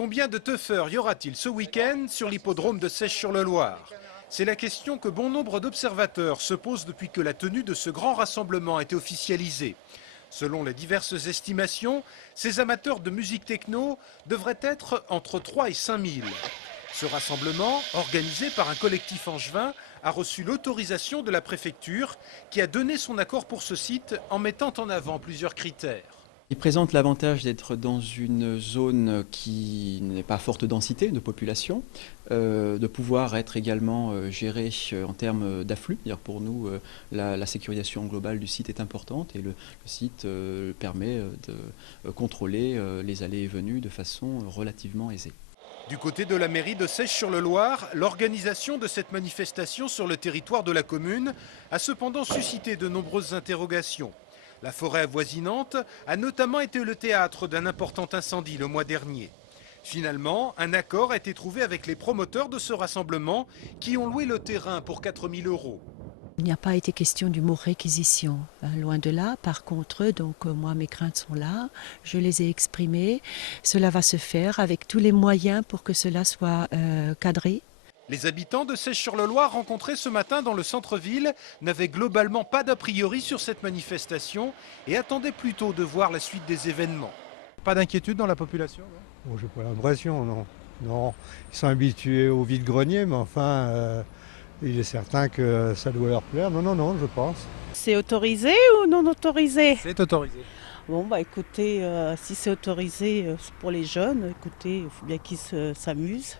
Combien de teufeurs y aura-t-il ce week-end sur l'hippodrome de Seiches-sur-le-Loir? C'est la question que bon nombre d'observateurs se posent depuis que la tenue de ce grand rassemblement a été officialisée. Selon les diverses estimations, ces amateurs de musique techno devraient être entre 3 et 5 000. Ce rassemblement, organisé par un collectif angevin, a reçu l'autorisation de la préfecture qui a donné son accord pour ce site en mettant en avant plusieurs critères. Il présente l'avantage d'être dans une zone qui n'est pas forte densité de population, de pouvoir être également géré en termes d'afflux. Pour nous, la sécurisation globale du site est importante et le site permet de contrôler les allées et venues de façon relativement aisée. Du côté de la mairie de Seiches-sur-le-Loir, l'organisation de cette manifestation sur le territoire de la commune a cependant suscité de nombreuses interrogations. La forêt avoisinante a notamment été le théâtre d'un important incendie le mois dernier. Finalement, un accord a été trouvé avec les promoteurs de ce rassemblement qui ont loué le terrain pour 4 000 €. Il n'y a pas été question du mot réquisition, loin de là. Par contre, moi mes craintes sont là, je les ai exprimées. Cela va se faire avec tous les moyens pour que cela soit cadré. Les habitants de Seiches-sur-le-Loir rencontrés ce matin dans le centre-ville n'avaient globalement pas d'a priori sur cette manifestation et attendaient plutôt de voir la suite des événements. Pas d'inquiétude dans la population? Bon, j'ai pas l'impression, non. Non, ils sont habitués au vide-grenier, mais enfin, il est certain que ça doit leur plaire. Non, non, non, je pense. C'est autorisé ou non autorisé? C'est autorisé. Bon, écoutez, si c'est autorisé pour les jeunes, écoutez, il faut bien qu'ils s'amusent.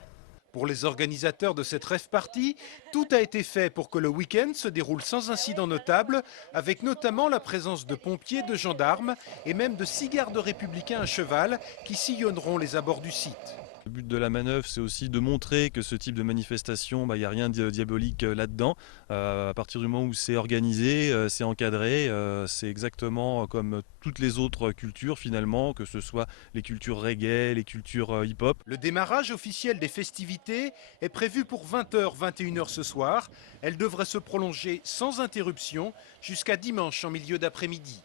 Pour les organisateurs de cette rave party, tout a été fait pour que le week-end se déroule sans incident notable, avec notamment la présence de pompiers, de gendarmes et même de 6 gardes républicains à cheval qui sillonneront les abords du site. Le but de la manœuvre, c'est aussi de montrer que ce type de manifestation, il n'y a rien de diabolique là-dedans. À partir du moment où c'est organisé, c'est encadré, c'est exactement comme toutes les autres cultures finalement, que ce soit les cultures reggae, les cultures hip-hop. Le démarrage officiel des festivités est prévu pour 20h, 21h ce soir. Elle devrait se prolonger sans interruption jusqu'à dimanche en milieu d'après-midi.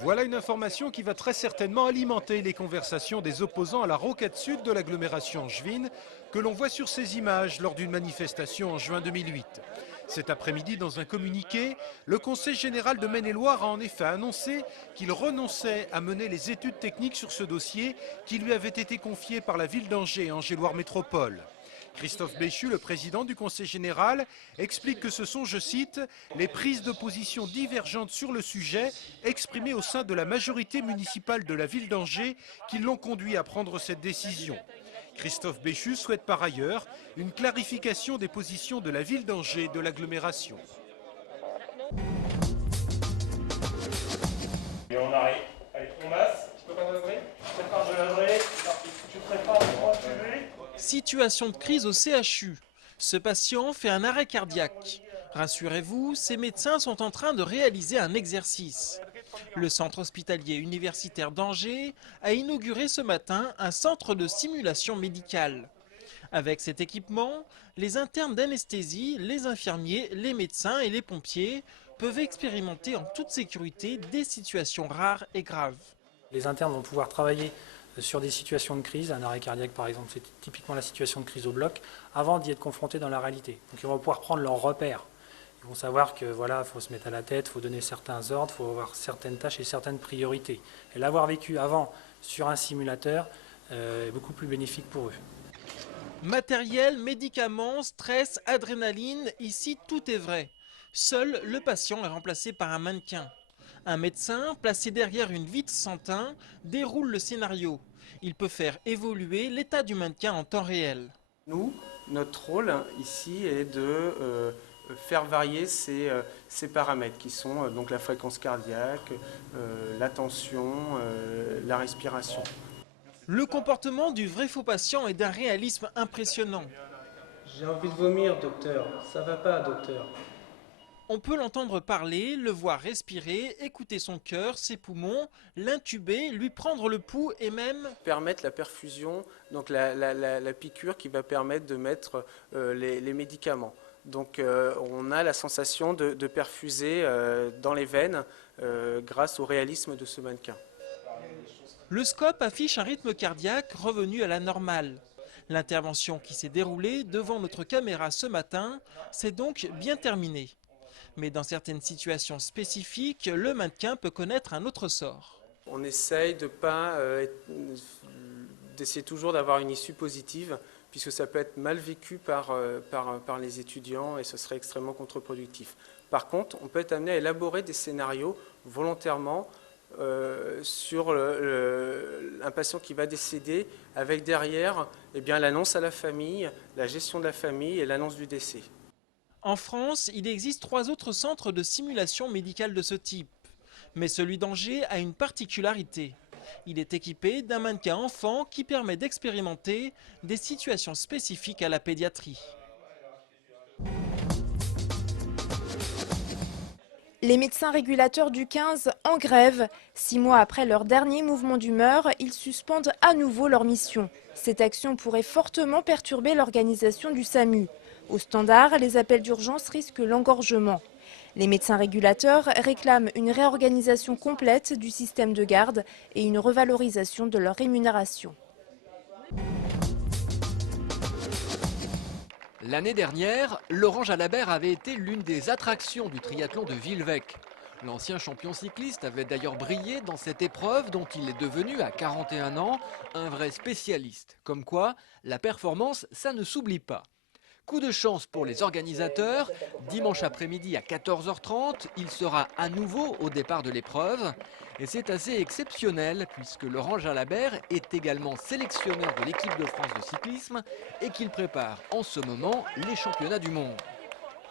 Voilà une information qui va très certainement alimenter les conversations des opposants à la rocade sud de l'agglomération angevine que l'on voit sur ces images lors d'une manifestation en juin 2008. Cet après-midi, dans un communiqué, le Conseil général de Maine-et-Loire a en effet annoncé qu'il renonçait à mener les études techniques sur ce dossier qui lui avait été confié par la ville d'Angers et Angers-Loire Métropole. Christophe Béchu, le président du Conseil général, explique que ce sont, je cite, « les prises de position divergentes sur le sujet exprimées au sein de la majorité municipale de la ville d'Angers qui l'ont conduit à prendre cette décision ». Christophe Béchu souhaite par ailleurs une clarification des positions de la ville d'Angers et de l'agglomération. Et on arrive. Allez, on masse. Tu peux pas m'ouvrir? Je prépare de l'adresse. Tu prépares le droit de lever. Situation de crise au CHU. Ce patient fait un arrêt cardiaque. Rassurez-vous, ces médecins sont en train de réaliser un exercice. Le centre hospitalier universitaire d'Angers a inauguré ce matin un centre de simulation médicale. Avec cet équipement, les internes d'anesthésie, les infirmiers, les médecins et les pompiers peuvent expérimenter en toute sécurité des situations rares et graves. Les internes vont pouvoir travailler sur des situations de crise, un arrêt cardiaque par exemple, c'est typiquement la situation de crise au bloc, avant d'y être confrontés dans la réalité. Donc ils vont pouvoir prendre leurs repères. Ils vont savoir que voilà, faut se mettre à la tête, il faut donner certains ordres, il faut avoir certaines tâches et certaines priorités. Et l'avoir vécu avant sur un simulateur est beaucoup plus bénéfique pour eux. Matériel, médicaments, stress, adrénaline, ici tout est vrai. Seul le patient est remplacé par un mannequin. Un médecin, placé derrière une vitre sans teint, déroule le scénario. Il peut faire évoluer l'état du mannequin en temps réel. Nous, notre rôle ici est de faire varier ces paramètres qui sont donc la fréquence cardiaque, la tension, la respiration. Le comportement du vrai faux patient est d'un réalisme impressionnant. J'ai envie de vomir, docteur. Ça va pas, docteur. On peut l'entendre parler, le voir respirer, écouter son cœur, ses poumons, l'intuber, lui prendre le pouls et même permettre la perfusion, donc la piqûre qui va permettre de mettre les médicaments. Donc on a la sensation de perfuser dans les veines grâce au réalisme de ce mannequin. Le scope affiche un rythme cardiaque revenu à la normale. L'intervention qui s'est déroulée devant notre caméra ce matin s'est donc bien terminée. Mais dans certaines situations spécifiques, le mannequin peut connaître un autre sort. On essaye d'essayer toujours d'avoir une issue positive, puisque ça peut être mal vécu par les étudiants et ce serait extrêmement contre-productif. Par contre, on peut être amené à élaborer des scénarios volontairement sur un patient qui va décéder, avec derrière l'annonce à la famille, la gestion de la famille et l'annonce du décès. En France, il existe 3 autres centres de simulation médicale de ce type. Mais celui d'Angers a une particularité. Il est équipé d'un mannequin enfant qui permet d'expérimenter des situations spécifiques à la pédiatrie. Les médecins régulateurs du 15 en grève. 6 mois après leur dernier mouvement d'humeur, ils suspendent à nouveau leur mission. Cette action pourrait fortement perturber l'organisation du SAMU. Au standard, les appels d'urgence risquent l'engorgement. Les médecins régulateurs réclament une réorganisation complète du système de garde et une revalorisation de leur rémunération. L'année dernière, Laurent Jalabert avait été l'une des attractions du triathlon de Villevêque. L'ancien champion cycliste avait d'ailleurs brillé dans cette épreuve dont il est devenu à 41 ans un vrai spécialiste. Comme quoi, la performance, ça ne s'oublie pas. Coup de chance pour les organisateurs, dimanche après-midi à 14h30, il sera à nouveau au départ de l'épreuve. Et c'est assez exceptionnel puisque Laurent Jalabert est également sélectionneur de l'équipe de France de cyclisme et qu'il prépare en ce moment les championnats du monde.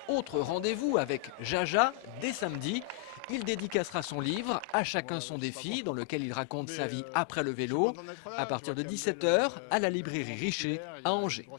Autre rendez-vous avec Jaja dès samedi. Il dédicacera son livre « À chacun son défi » dans lequel il raconte sa vie après le vélo à partir de 17h à la librairie Richer à Angers.